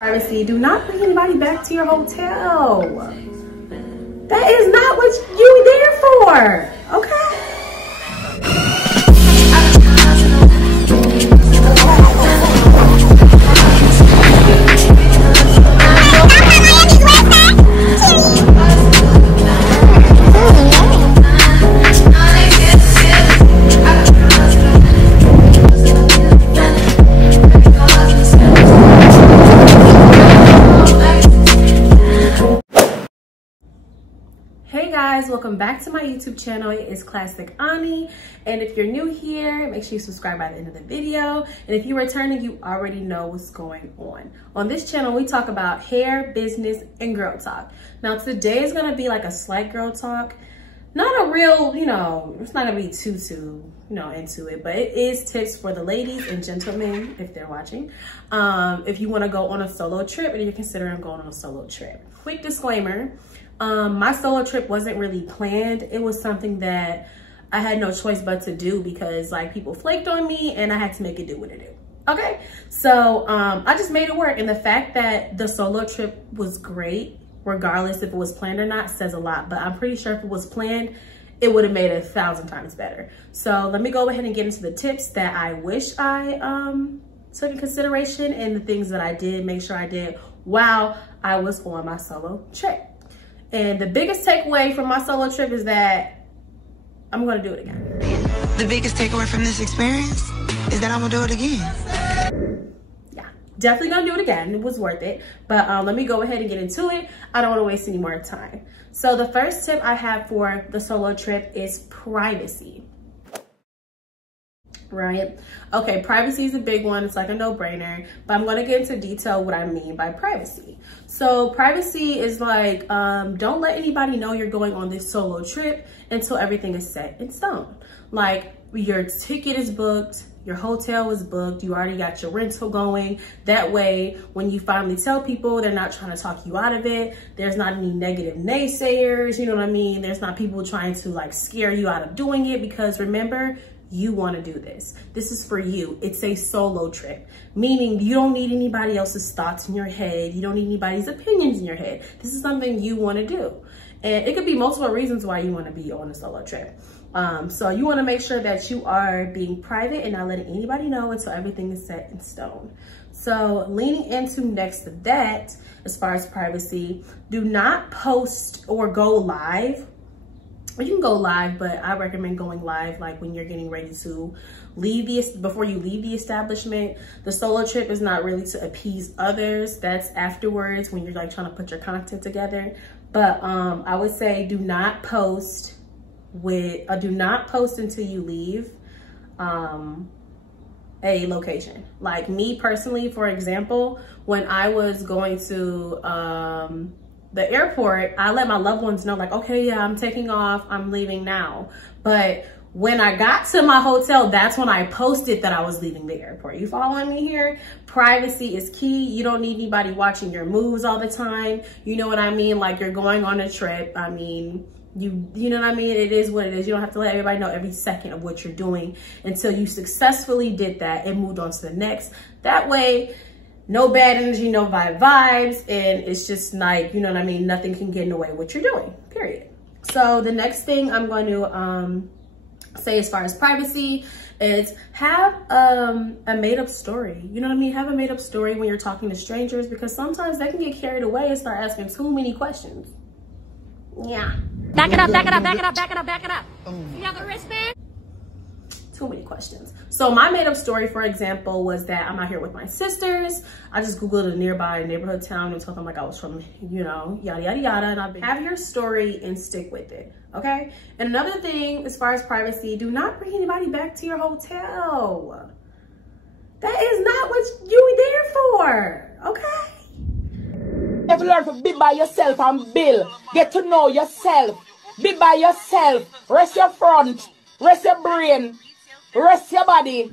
Privacy, do not bring anybody back to your hotel. That is not what you're there for, okay? Welcome back to my YouTube channel. It is Classic Ani, and if you're new here, make sure you subscribe by the end of the video. And if you're returning, you already know what's going on. On this channel, we talk about hair, business, and girl talk. Now today is going to be like a slight girl talk, not a real, it's not gonna be too into it, but it is tips for the ladies and gentlemen if they're watching. If you want to go on a solo trip and you're considering going on a solo trip. Quick disclaimer. My solo trip wasn't really planned. It was something that I had no choice but to do because like people flaked on me and I had to make it do what it do. Okay, so I just made it work, and the fact that the solo trip was great, regardless if it was planned or not, says a lot. But I'm pretty sure if it was planned, it would have made it 1,000 times better. So let me go ahead and get into the tips that I wish I took in consideration and the things that I did make sure I did while I was on my solo trip. And the biggest takeaway from my solo trip is that I'm gonna do it again. The biggest takeaway from this experience is that I'm gonna do it again. Yeah, definitely gonna do it again. It was worth it. But let me go ahead and get into it. I don't wanna waste any more time. So the first tip I have for the solo trip is privacy. Right? Okay, privacy is a big one. It's like a no-brainer, but I'm going to get into detail what I mean by privacy. So privacy is like, don't let anybody know you're going on this solo trip until everything is set in stone. Like your ticket is booked, your hotel is booked, you already got your rental going. That way, when you finally tell people, they're not trying to talk you out of it. There's not any negative naysayers, you know what I mean? There's not people trying to like scare you out of doing it, because remember, you want to do this. This is for you. It's a solo trip, meaning you don't need anybody else's thoughts in your head. You don't need anybody's opinions in your head. This is something you want to do. And it could be multiple reasons why you want to be on a solo trip. So you want to make sure that you are being private and not letting anybody know until everything is set in stone. So leaning into next to that, as far as privacy, do not post or go live. You can go live, but I recommend going live like when you're getting ready to leave before you leave the establishment. The solo trip is not really to appease others. That's afterwards when you're like trying to put your content together. But I would say do not post until you leave a location. Like me personally, for example, when I was going to the airport, I let my loved ones know like, okay, yeah, I'm taking off, I'm leaving now. But when I got to my hotel, that's when I posted that I was leaving the airport. You following me here? Privacy is key. You don't need anybody watching your moves all the time. You know what I mean? Like you're going on a trip. I mean, you know what I mean? It is what it is. You don't have to let everybody know every second of what you're doing until you successfully did that and moved on to the next. That way, no bad energy, no bad vibes, and it's just like, you know what I mean? Nothing can get in the way of what you're doing, period. So the next thing I'm going to say as far as privacy is have a made-up story. You know what I mean? Have a made-up story when you're talking to strangers, because sometimes they can get carried away and start asking too many questions. Yeah. Back it up, back it up, back it up, back it up, back it up. You have a wristband? Too many questions. So my made up story, for example, was that I'm out here with my sisters. I just Googled a nearby neighborhood town and told them like I was from, yada, yada, yada. And I've been, have your story and stick with it, okay? And another thing, as far as privacy, do not bring anybody back to your hotel. That is not what you were there for, okay? You have to learn to be by yourself and build. Get to know yourself. Be by yourself. Rest your front. Rest your brain. Rest your body.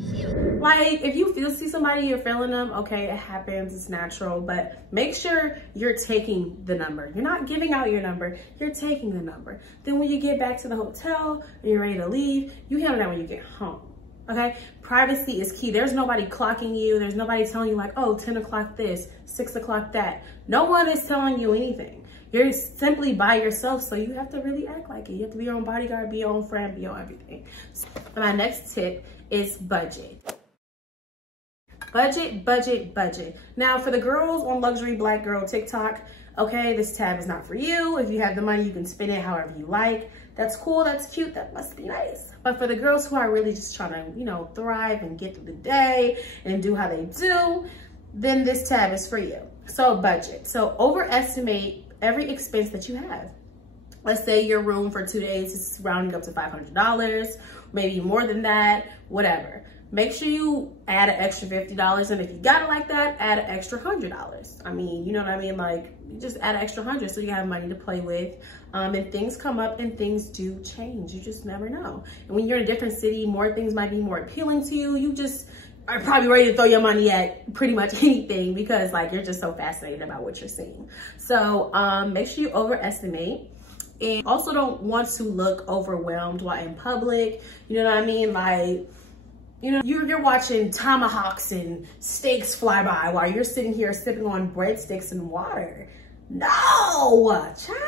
Like if you see somebody, you're feeling them, okay, it happens, it's natural, but make sure you're taking the number. You're not giving out your number, you're taking the number. Then when you get back to the hotel and you're ready to leave, you handle that when you get home. okay? Privacy is key. There's nobody clocking you. There's nobody telling you like, oh, 10 o'clock this, 6 o'clock that. No one is telling you anything. You're simply by yourself, so you have to really act like it. You have to be your own bodyguard, be your own friend, be your own everything. So my next tip is budget. Budget, budget, budget. Now for the girls on Luxury Black Girl TikTok, okay, this tab is not for you. If you have the money, you can spend it however you like. That's cool, that's cute, that must be nice. But for the girls who are really just trying to, you know, thrive and get through the day and do how they do, then this tab is for you. So budget. So overestimate every expense that you have. Let's say your room for 2 days is rounding up to $500, maybe more than that, whatever. Make sure you add an extra $50, and if you got it like that, add an extra $100. I mean, you know what I mean? Like, you just add an extra $100 so you have money to play with. And things come up and things do change. You just never know. And when you're in a different city, more things might be more appealing to you. You just are probably ready to throw your money at pretty much anything because like you're just so fascinated about what you're seeing. So make sure you overestimate. And also don't want to look overwhelmed while in public. You know what I mean? Like, you know, you're watching tomahawks and steaks fly by while you're sitting here sipping on breadsticks and water. No, child.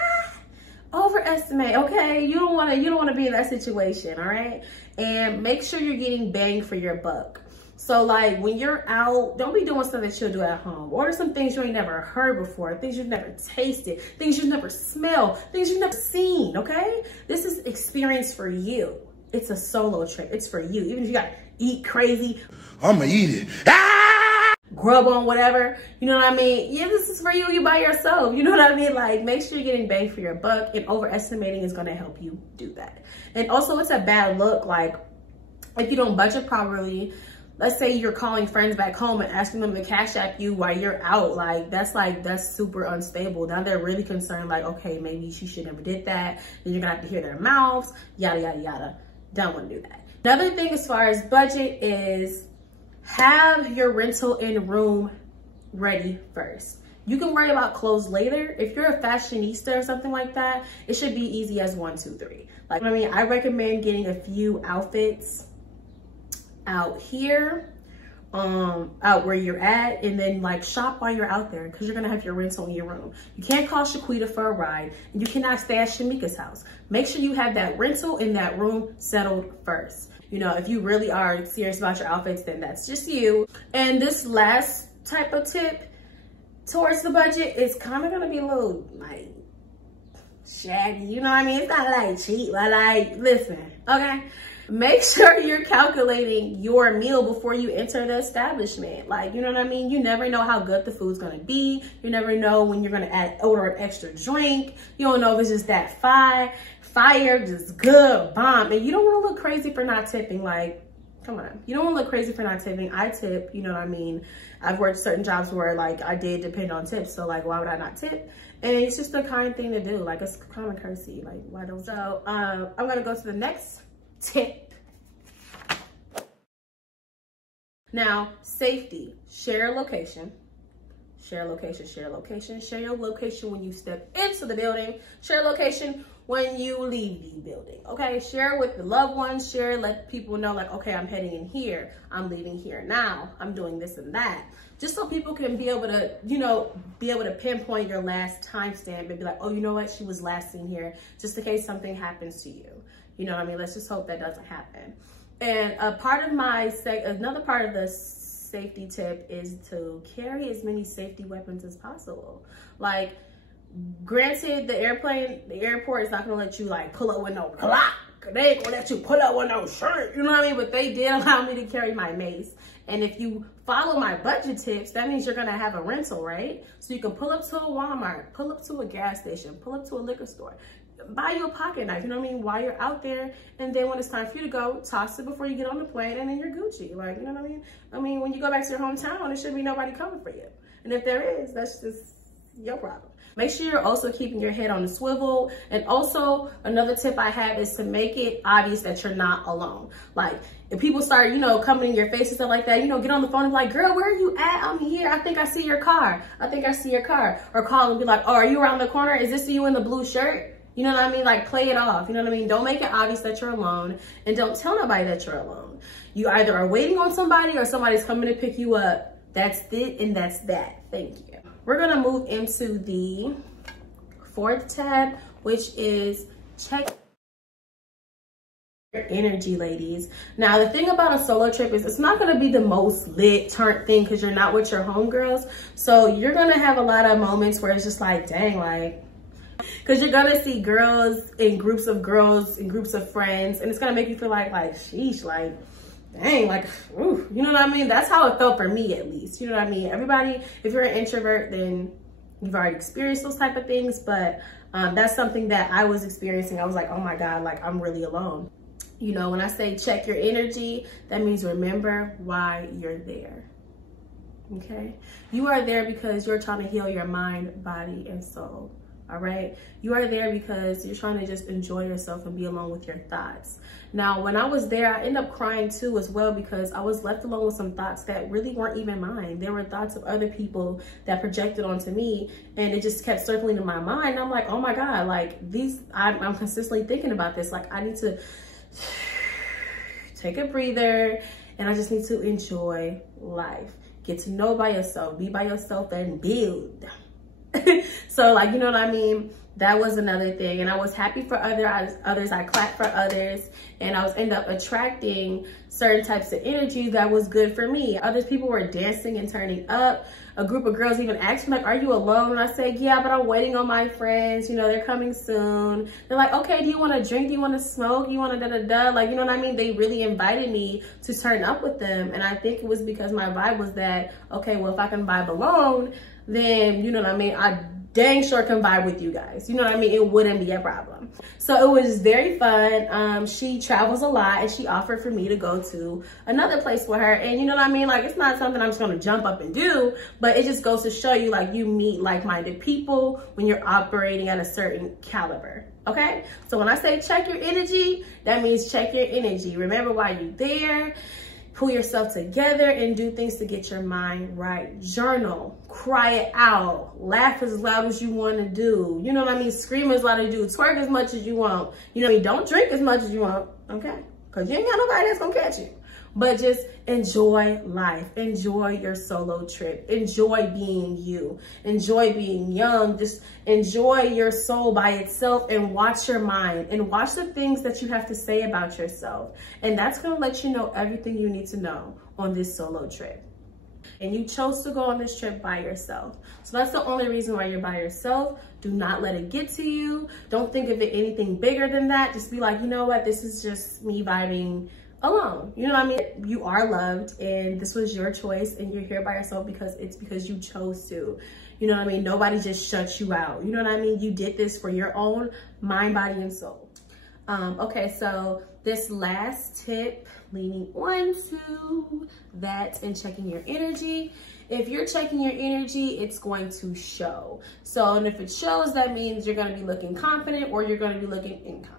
Overestimate, okay? You don't want to be in that situation, all right? And make sure you're getting bang for your buck. So like when you're out, don't be doing stuff that you'll do at home. Order some things you ain't never heard before, things you've never tasted, things you've never smelled, things you've never seen, okay? This is experience for you. It's a solo trip. It's for you. Even if you gotta eat crazy, I'ma eat it. Ah! Grub on whatever, you know what I mean? Yeah, this is for you. You by yourself. You know what I mean? Like, make sure you're getting bang for your buck, and overestimating is gonna help you do that. And also, it's a bad look. Like, if you don't budget properly, let's say you're calling friends back home and asking them to cash app you while you're out. That's super unstable. Now they're really concerned, like, okay, maybe she should never did that. Then you're gonna have to hear their mouths, yada, yada, yada. Don't wanna do that. Another thing as far as budget is have your rental in room ready first. You can worry about clothes later. If you're a fashionista or something like that, it should be easy as 1, 2, 3. Like, I mean, I recommend getting a few outfits out here, out where you're at, and then like shop while you're out there because you're gonna have your rental in your room. You can't call Shaquita for a ride, and you cannot stay at Shamika's house. Make sure you have that rental in that room settled first. You know, if you really are serious about your outfits, then that's just you. And this last type of tip towards the budget is kind of gonna be a little like shaggy, you know what I mean? It's not like cheap, but like, listen, okay? Make sure you're calculating your meal before you enter the establishment. Like, you know what I mean? You never know how good the food's gonna be. You never know when you're gonna order an extra drink. You don't know if it's just that fire, just good, bomb. And you don't wanna look crazy for not tipping. Like, come on. You don't wanna look crazy for not tipping. I tip, you know what I mean? I've worked certain jobs where like I did depend on tips. So like, why would I not tip? And it's just a kind thing to do. Like, it's common courtesy. Like, why don't? So I'm gonna go to the next tip. Now, safety. Share location. Share location, share location. Share your location when you step into the building. Share location when you leave the building, okay? Share with the loved ones. Share, let people know like, okay, I'm heading in here. I'm leaving here now. I'm doing this and that. Just so people can be able to, you know, be able to pinpoint your last timestamp and be like, oh, you know what? She was last seen here, just in case something happens to you. You know what I mean? Let's just hope that doesn't happen. And another part of the safety tip is to carry as many safety weapons as possible. Like, granted, the airport is not gonna let you like pull up with no clock. They ain't gonna let you pull up with no shirt. You know what I mean? But they did allow me to carry my mace. And if you follow my budget tips, that means you're gonna have a rental, right? So you can pull up to a Walmart, pull up to a gas station, pull up to a liquor store, buy you a pocket knife, you know what I mean, while you're out there. And then when it's time for you to go, toss it before you get on the plane, and then you're Gucci. Like, you know what I mean? I mean, when you go back to your hometown, there should be nobody coming for you. And if there is, that's just your problem. Make sure you're also keeping your head on the swivel. And also, another tip I have is to make it obvious that you're not alone. Like, if people start, you know, coming in your face and stuff like that, you know, get on the phone and be like, girl, where are you at? I'm here. I think I see your car. I think I see your car. Or call and be like, oh, are you around the corner? Is this you in the blue shirt? You know what I mean? Like, play it off. You know what I mean? Don't make it obvious that you're alone. And don't tell nobody that you're alone. alone. You either are waiting on somebody or somebody's coming to pick you up. That's it, and that's that. Thank you. We're gonna move into the 4th tab, which is check your energy, ladies. Now, the thing about a solo trip is it's not gonna be the most lit turnt thing because you're not with your homegirls. So you're gonna have a lot of moments where it's just like, dang, like, because you're gonna see girls and groups of friends, and it's gonna make you feel like sheesh, like, dang, like, ooh, you know what I mean? That's how it felt for me, at least. You know what I mean? Everybody, if you're an introvert, then you've already experienced those type of things, but that's something that I was experiencing. I was like, oh my God, like, I'm really alone. You know, when I say check your energy, that means remember why you're there. Okay? You are there because you're trying to heal your mind, body, and soul. All right? You are there because you're trying to just enjoy yourself and be alone with your thoughts. Now, when I was there, I ended up crying too as well because I was left alone with some thoughts that really weren't even mine. There were thoughts of other people that projected onto me, and it just kept circling in my mind. And I'm like, oh my God, like I'm consistently thinking about this. Like, I need to take a breather, and I just need to enjoy life. Get to know by yourself, be by yourself, and build. So, like, you know what I mean? That was another thing. And I was happy for others. I clapped for others, and I was end up attracting certain types of energy that was good for me. Other people were dancing and turning up. A group of girls even asked me, like, are you alone? And I said, yeah, but I'm waiting on my friends. You know, they're coming soon. They're like, okay, do you want to drink? Do you want to smoke? You want to da-da-da? Like, you know what I mean? They really invited me to turn up with them. And I think it was because my vibe was that, okay, well, if I can vibe alone, then, you know what I mean? I dang sure can vibe with you guys. You know what I mean? It wouldn't be a problem. So it was very fun. She travels a lot, and she offered for me to go to another place with her. And you know what I mean? Like, it's not something I'm just gonna jump up and do, but it just goes to show you, like, you meet like-minded people when you're operating at a certain caliber. Okay? So when I say check your energy, that means check your energy. Remember why you're there. Pull yourself together and do things to get your mind right. Journal, cry it out, laugh as loud as you want to do. You know what I mean? Scream as loud as you do, twerk as much as you want. You know what I mean? Don't drink as much as you want, okay? Because you ain't got nobody that's gonna catch you. But just enjoy life. Enjoy your solo trip. Enjoy being you. Enjoy being young. Just enjoy your soul by itself, and watch your mind and watch the things that you have to say about yourself. And that's going to let you know everything you need to know on this solo trip. And you chose to go on this trip by yourself. So that's the only reason why you're by yourself. Do not let it get to you. Don't think of it anything bigger than that. Just be like, you know what? This is just me vibing alone. You know what I mean? You are loved, and this was your choice, and you're here by yourself because it's because you chose to. You know what I mean? Nobody just shuts you out. You know what I mean? You did this for your own mind, body, and soul. Okay, so this last tip, leaning on to that and checking your energy. If you're checking your energy, it's going to show. So, and if it shows, that means you're going to be looking confident or you're going to be looking incompetent.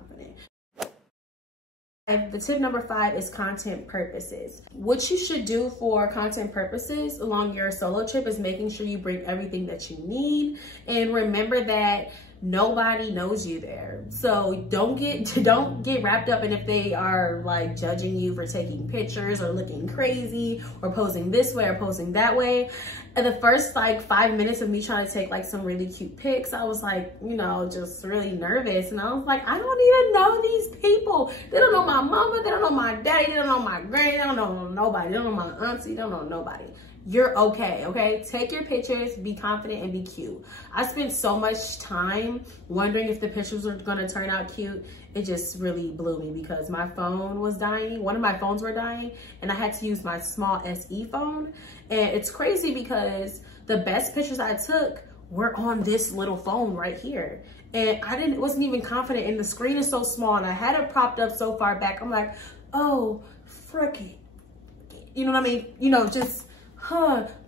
The tip number 5 is content purposes. What you should do for content purposes along your solo trip is making sure you bring everything that you need, and remember that nobody knows you there. So don't get wrapped up in if they are like judging you for taking pictures or looking crazy or posing this way or posing that way. And the first like 5 minutes of me trying to take like some really cute pics, I was like, you know, just really nervous. And I was like, I don't even know these people. They don't know my mama, they don't know my daddy, they don't know my granny, they don't know nobody, they don't know my auntie, they don't know nobody. You're okay, okay? Take your pictures, be confident, and be cute. I spent so much time wondering if the pictures were gonna turn out cute. It just really blew me because my phone was dying. One of my phones were dying, and I had to use my small SE phone. And it's crazy because the best pictures I took were on this little phone right here. And wasn't even confident, and the screen is so small, and I had it propped up so far back. I'm like, oh, frick it. You know what I mean? You know, just,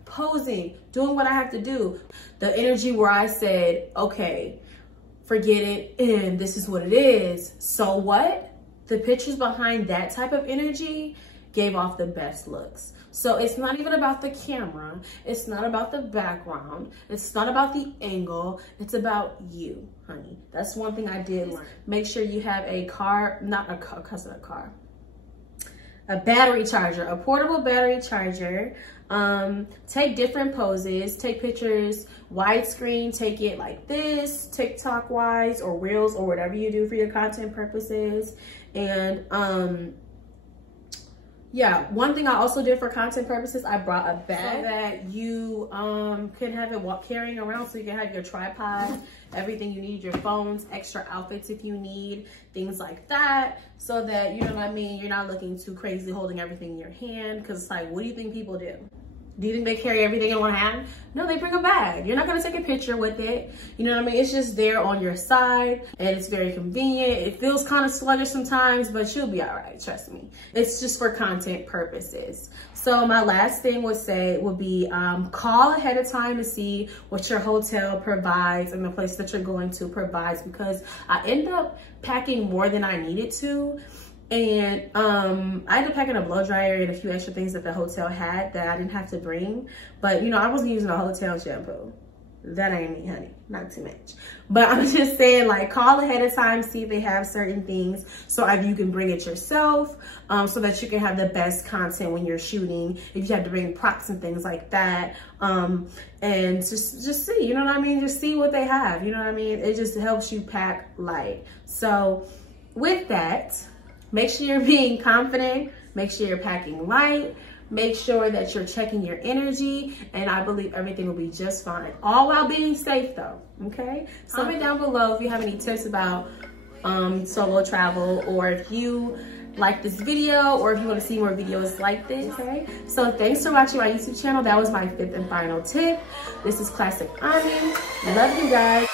posing, doing what I have to do. The energy where I said, okay, forget it, and this is what it is. So what? The pictures behind that type of energy gave off the best looks. So it's not even about the camera. It's not about the background. It's not about the angle. It's about you, honey. That's one thing I did learn. Make sure you have a car, not a car, a battery charger, a portable battery charger. Take different poses, take pictures widescreen, take it like this, TikTok wise or reels or whatever you do for your content purposes. And yeah, one thing I also did for content purposes, I brought a bag so that you can have it carrying around, so you can have your tripod, everything you need, your phones, extra outfits if you need, things like that, so that, you know what I mean, you're not looking too crazy holding everything in your hand, because it's like, what do you think people do? Do you think they carry everything in one hand? No, they bring a bag. You're not gonna take a picture with it. You know what I mean? It's just there on your side, and it's very convenient. It feels kind of sluggish sometimes, but you'll be all right, trust me. It's just for content purposes. So my last thing would be call ahead of time to see what your hotel provides and the place that you're going to provides, because I end up packing more than I needed to. And I ended up packing a blow dryer and a few extra things that the hotel had that I didn't have to bring. But, you know, I wasn't using a hotel shampoo. That ain't me, honey. Not too much. But I'm just saying, like, call ahead of time, see if they have certain things, so either you can bring it yourself, so that you can have the best content when you're shooting, if you have to bring props and things like that. And just see, you know what I mean? Just see what they have, you know what I mean? It just helps you pack light. So with that, make sure you're being confident, make sure you're packing light, make sure that you're checking your energy, and I believe everything will be just fine. All while being safe though, okay? Comment down below if you have any tips about solo travel, or if you like this video, or if you want to see more videos like this, okay? So thanks for watching my YouTube channel. That was my 5th and final tip. This is Classic Ani. Love you guys.